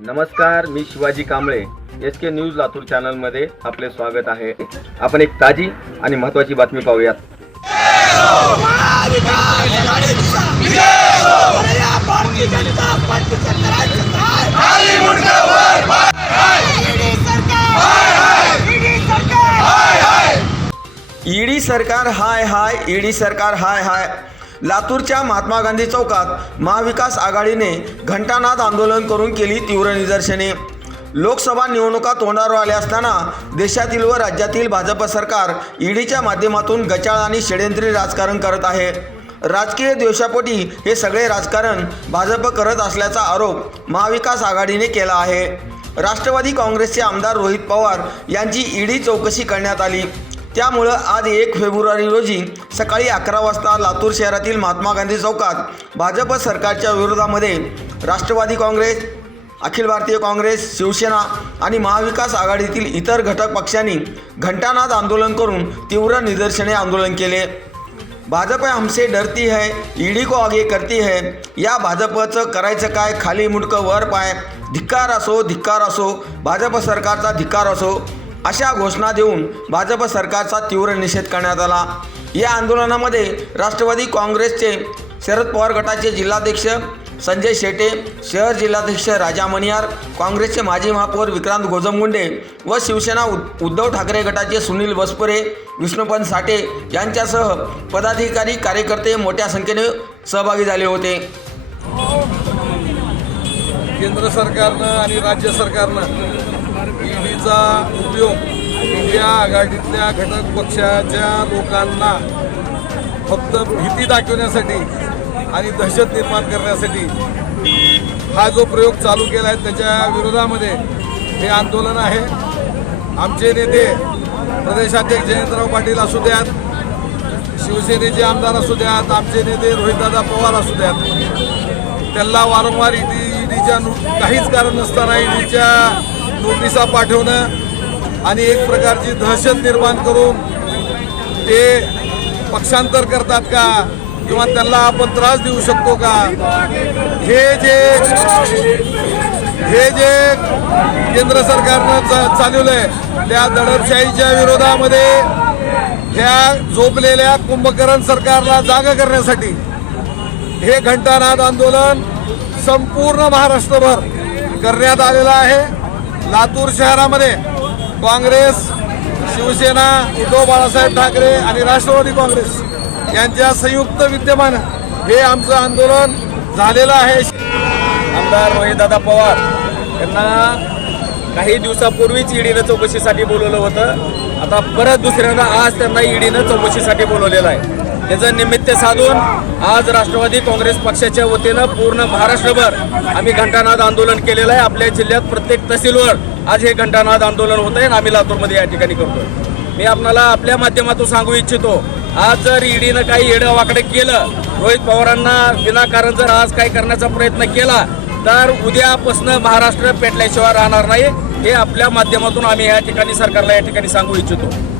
नमस्कार मी Shivaji Kamble. S K news Latur चॅनलमध्ये आपले स्वागत आहे. आपण एक ताजी आणि महत्त्वाची बातमी पाहूयात. सरकार ईडी सरकार हाय हाय ईडी सरकार हाय हाय. लातूरच्या महात्मा गांधी चौकात महाविकास आघाडीने घंटानाद आंदोलन करून केली तीव्र निदर्शने. लोकसभा निवडणुका तोंडावर आल्या असताना देशातील व राज्यातील भाजप सरकार ईडीच्या माध्यमातून गचाळ आणि षडयंत्री राजकारण करत आहे. राजकीय द्वेषापोटी हे सगळे राजकारण भाजप करत असल्याचा आरोप महाविकास आघाडीने केला आहे. राष्ट्रवादी काँग्रेसचे आमदार रोहित पवार यांची ईडी चौकशी करण्यात आली. त्यामुळं आज एक फेब्रुवारी रोजी सकाळी अकरा वाजता लातूर शहरातील महात्मा गांधी चौकात भाजप सरकारच्या विरोधामध्ये राष्ट्रवादी काँग्रेस अखिल भारतीय काँग्रेस शिवसेना आणि महाविकास आघाडीतील इतर घटक पक्षांनी घंटानाद आंदोलन करून तीव्र निदर्शने आंदोलन केले. भाजप हमसे डरती है ईडी को आगे करती है या भाजपचं करायचं काय? खाली मुडकं वर पाय. धिक्कार असो धिक्कार असो. भाजप सरकारचा धिक्कार असो. अशा घोषणा देऊन भाजप सरकारचा तीव्र निषेध करण्यात आला. या आंदोलनामध्ये राष्ट्रवादी काँग्रेसचे शरद पवार गटाचे जिल्हाध्यक्ष संजय शेटे शहर जिल्हाध्यक्ष राजा मणियार काँग्रेसचे माजी महापौर विक्रांत गोजमगुंडे व शिवसेना उद्धव ठाकरे गटाचे सुनील वसपुरे विष्णुपंत साठे यांच्यासह पदाधिकारी कार्यकर्ते मोठ्या संख्येने सहभागी झाले होते. केंद्र सरकारनं आणि राज्य सरकारनं ईडीचा उपयोग इंडिया आघाडीतल्या घटक पक्षाच्या लोकांना फक्त भीती दाखवण्यासाठी आणि दहशत निर्माण करण्यासाठी हा जो प्रयोग चालू केला आहे त्याच्या विरोधामध्ये हे आंदोलन आहे. आमचे नेते प्रदेशाध्यक्ष जयंतराव पाटील असू द्यात शिवसेनेचे आमदार असू द्यात आमचे नेते रोहितदादा पवार असू द्यात. त्यांना वारंवार ईडी ईडीच्या नु काहीच कारण नसताना ईडीच्या नोटिसा पाठवणं आणि एक प्रकारची दहशत निर्माण करून ते पक्षांतर करतात का? किंवा त्यांना आपण त्रास देऊ शकतो का? हे जे हे जे केंद्र सरकारनं चा आहे त्या दडपशाहीच्या विरोधामध्ये त्या झोपलेल्या कुंभकरण सरकारला जागा करण्यासाठी हे घंटानाद आंदोलन संपूर्ण महाराष्ट्रभर करण्यात आलेलं आहे. लातूर शहरामध्ये काँग्रेस शिवसेना उद्धव बाळासाहेब ठाकरे आणि राष्ट्रवादी काँग्रेस यांच्या संयुक्त विद्यमान हे आमचं आंदोलन झालेलं आहे. आमदार रोहितदादा पवार यांना काही दिवसापूर्वीच ईडीनं चौकशीसाठी बोलवलं होतं. आता परत दुसऱ्यांदा आज त्यांना ईडीनं चौकशीसाठी बोलवलेलं आहे. याचं निमित्त साधून आज राष्ट्रवादी काँग्रेस पक्षाच्या वतीनं पूर्ण महाराष्ट्रभर आम्ही घंटानाद आंदोलन केलेलं आहे. आपल्या जिल्ह्यात प्रत्येक तहसीलवर आज हे घंटानाद आंदोलन होत आहे आणि आम्ही लातूरमध्ये या ठिकाणी करतोय. मी आपणाला आपल्या माध्यमातून सांगू इच्छितो आज जर ईडीनं काही येडं वाकडं केलं रोहित पवारांना विनाकारण जर आज काही करण्याचा प्रयत्न केला तर उद्यापासून महाराष्ट्र पेटल्याशिवाय राहणार नाही. हे आपल्या माध्यमातून आम्ही या ठिकाणी सरकारला या ठिकाणी सांगू इच्छितो.